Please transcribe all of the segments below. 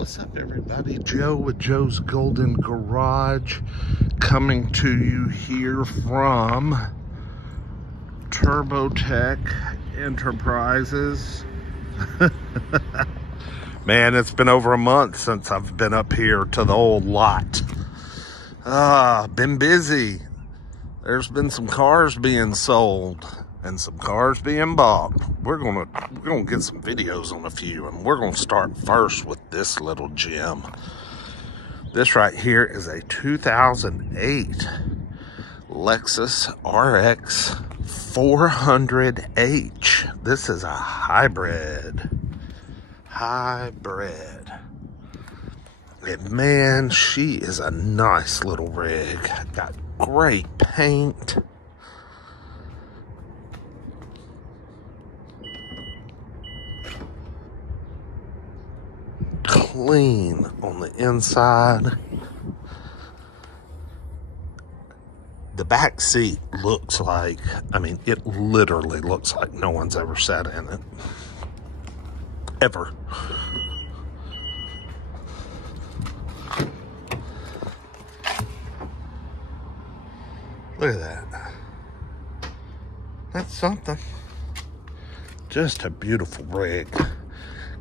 What's up, everybody? Joe with Joe's Golden Garage, coming to you here from TurboTech Enterprises. Man, it's been over a month since I've been up here to the old lot. Been busy. There's been some cars being sold and some cars being bought. We're gonna get some videos on a few, and we're gonna start first with this little gem. This right here is a 2008 Lexus RX400h. This is a hybrid. And man, she is a nice little rig. Got great paint. Clean on the inside. The back seat looks like, it literally looks like no one's ever sat in it. Ever. Look at that. That's something. Just a beautiful rig.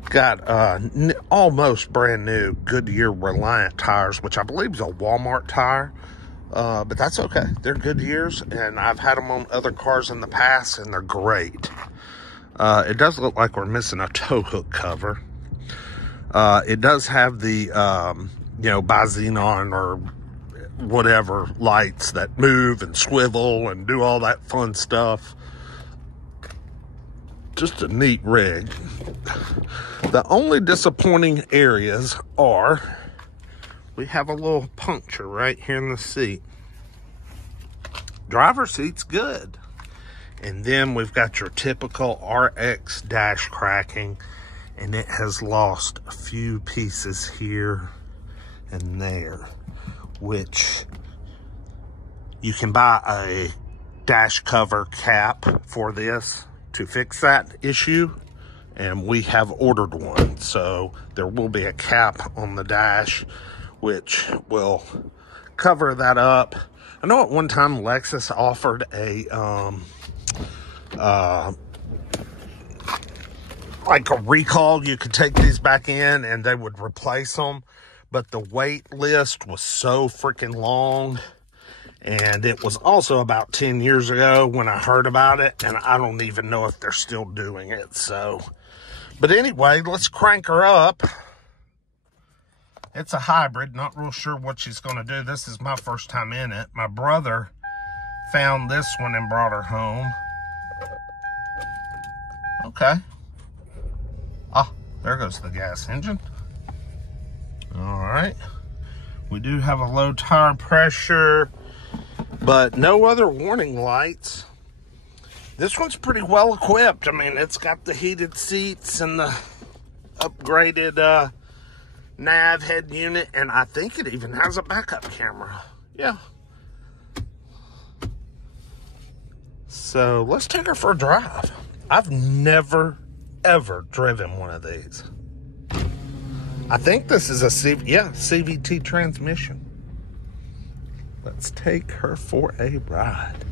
Got almost brand new Goodyear Reliant tires, which I believe is a Walmart tire. But that's okay. They're Goodyears, and I've had them on other cars in the past, and they're great. It does look like we're missing a tow hook cover. It does have the, bi-xenon or whatever lights that move and swivel and do all that fun stuff. Just a neat rig. The only disappointing areas are we have a little puncture right here in the seat. Driver's seat's good. And then we've got your typical RX dash cracking, and it has lost a few pieces here and there, which you can buy a dash cover cap for this to fix that issue, and we have ordered one. So there will be a cap on the dash which will cover that up. I know at one time Lexus offered a like a recall. You could take these back in and they would replace them, but the wait list was so freaking long. And it was also about 10 years ago when I heard about it, and I don't even know if they're still doing it. So, but anyway, let's crank her up. It's a hybrid, not real sure what she's going to do. This is my first time in it. My brother found this one and brought her home. Okay. Ah, there goes the gas engine. All right. We do have a low tire pressure, but no other warning lights. This one's pretty well equipped. It's got the heated seats and the upgraded nav head unit, and I think it even has a backup camera. Yeah. So let's take her for a drive. I've never, ever driven one of these. I think this is a CVT transmission. Let's take her for a ride.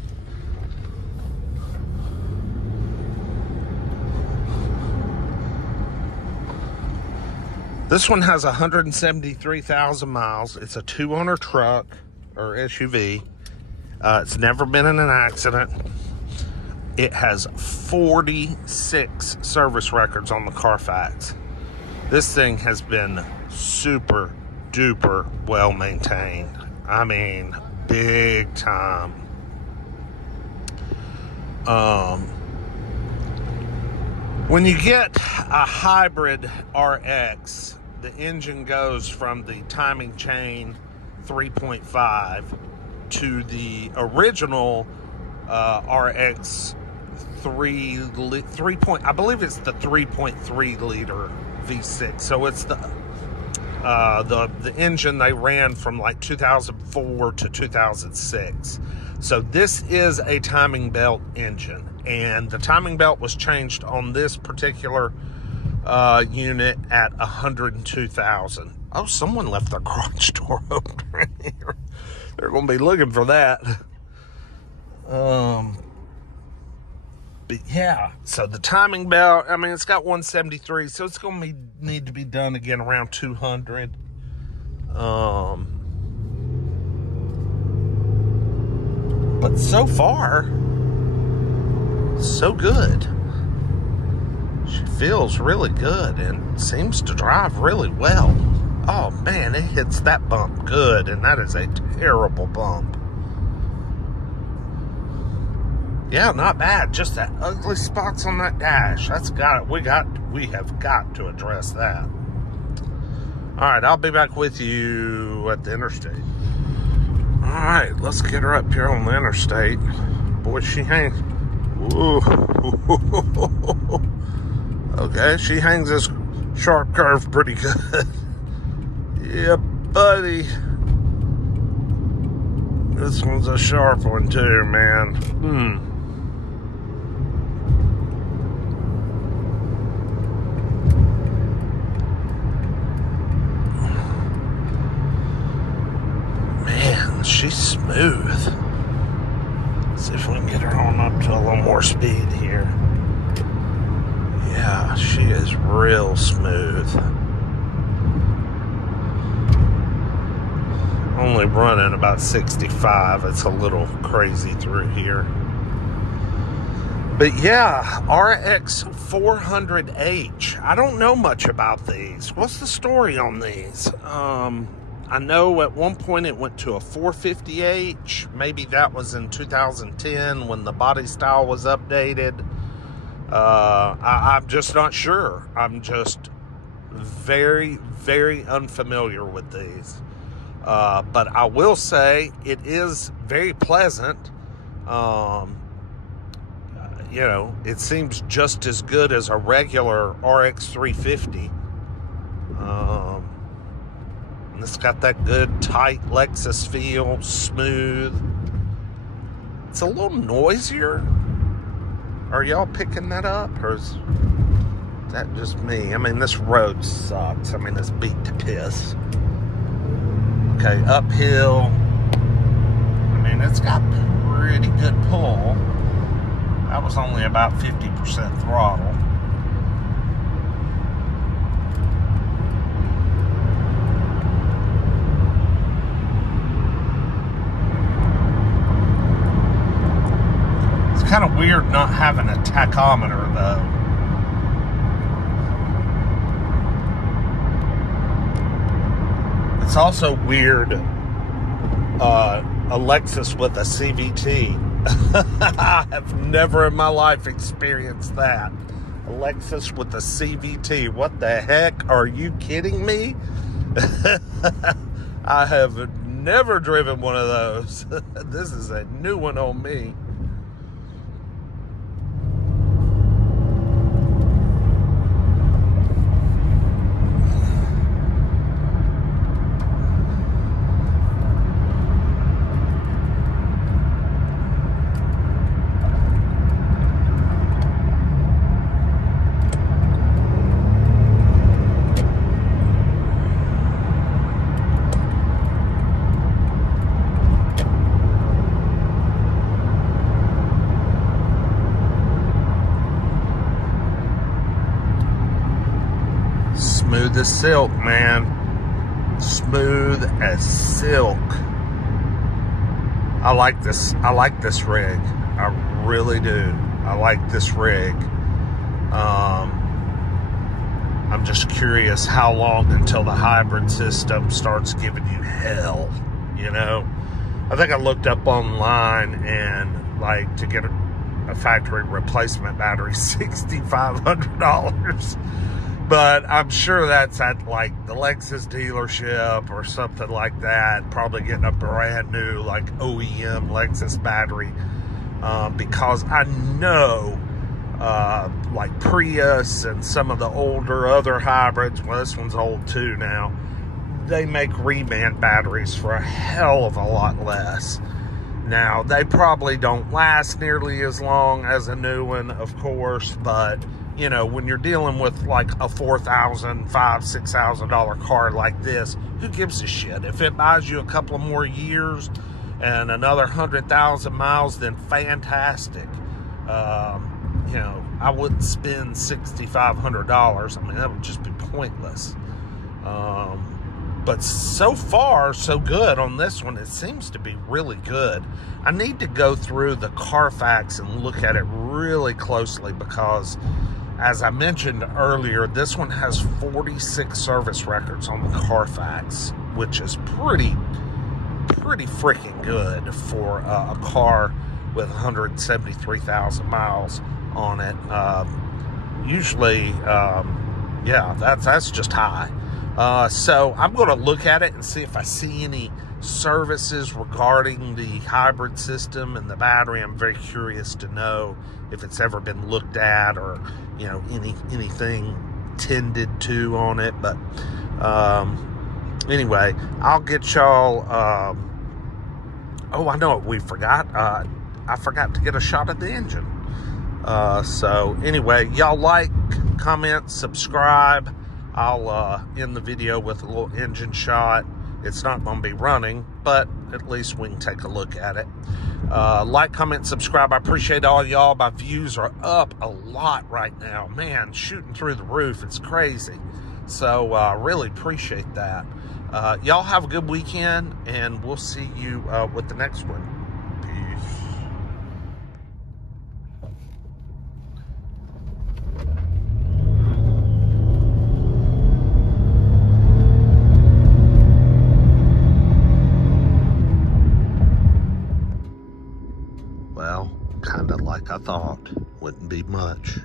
This one has 173,000 miles. It's a 2-owner truck or SUV. It's never been in an accident. It has 46 service records on the Carfax. This thing has been super duper well maintained. Big time. When you get a hybrid RX, the engine goes from the timing chain 3.5 to the original RX 3. I believe it's the 3.3 liter V6. So it's the engine they ran from like 2004 to 2006. So this is a timing belt engine, and the timing belt was changed on this particular unit at $102,000. Oh, someone left their garage door open right here. They're going to be looking for that. But yeah, so the timing belt, I mean, it's got 173, so it's going to need to be done again around 200. But so far, so good. She feels really good and seems to drive really well. Oh man, it hits that bump good, and that is a terrible bump. Yeah, not bad. Just that ugly spots on that dash. That's got it. We have got to address that. All right, I'll be back with you at the interstate. All right, let's get her up here on the interstate. Boy, she hangs. Ooh. Okay, she hangs this sharp curve pretty good. Yeah, buddy. This one's a sharp one too, man. Man, she's smooth. Let's see if we can get her on up to a little more speed here. Yeah, she is real smooth. Only running about 65. It's a little crazy through here. But yeah, RX400h. I don't know much about these. What's the story on these? I know at one point it went to a 450h. Maybe that was in 2010 when the body style was updated. I'm just not sure. I'm just very, very unfamiliar with these. But I will say it is very pleasant. You know, it seems just as good as a regular RX350. And it's got that good, tight Lexus feel, smooth. It's a little noisier. Are y'all picking that up, or is that just me? I mean, this road sucks. I mean, it's beat to piss. Okay, uphill. I mean, it's got pretty good pull. That was only about 50% throttle. It's kind of weird not having a tachometer, though. It's also weird, a Lexus with a CVT. I have never in my life experienced that. A Lexus with a CVT. What the heck? Are you kidding me? I have never driven one of those. This is a new one on me. Smooth as silk, man. Smooth as silk. I like this rig. I really do. I like this rig. I'm just curious how long until the hybrid system starts giving you hell, you know? I think I looked up online, and like to get a factory replacement battery, $6,500. But I'm sure that's at like the Lexus dealership or something like that. Probably getting a brand new like OEM Lexus battery. Because I know like Prius and some of the older other hybrids, well, this one's old too now, they make reman batteries for a hell of a lot less. Now, they probably don't last nearly as long as a new one, of course, but you know, when you're dealing with like a $4,000, $6,000 car like this, who gives a shit? If it buys you a couple of more years and another 100,000 miles, then fantastic. You know, I wouldn't spend $6,500. I mean, that would just be pointless. But so far, so good on this one. It seems to be really good. I need to go through the Carfax and look at it really closely because, as I mentioned earlier, this one has 46 service records on the Carfax, which is pretty freaking good for a car with 173,000 miles on it. Usually, yeah, that's just high. So I'm going to look at it and see if I see any services regarding the hybrid system and the battery. I'm very curious to know if it's ever been looked at or, you know, anything tended to on it. But anyway, I'll get y'all. Oh, I know what we forgot. I forgot to get a shot of the engine. So anyway, y'all like, comment, subscribe. I'll end the video with a little engine shot. It's not going to be running, but at least we can take a look at it. Like, comment, subscribe. I appreciate all y'all. My views are up a lot right now. Man, shooting through the roof. It's crazy. So really appreciate that. Y'all have a good weekend, and we'll see you with the next one. Peace. Well, kind of like I thought. Wouldn't be much.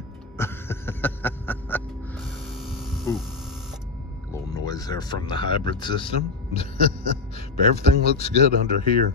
Ooh, little noise there from the hybrid system. But everything looks good under here.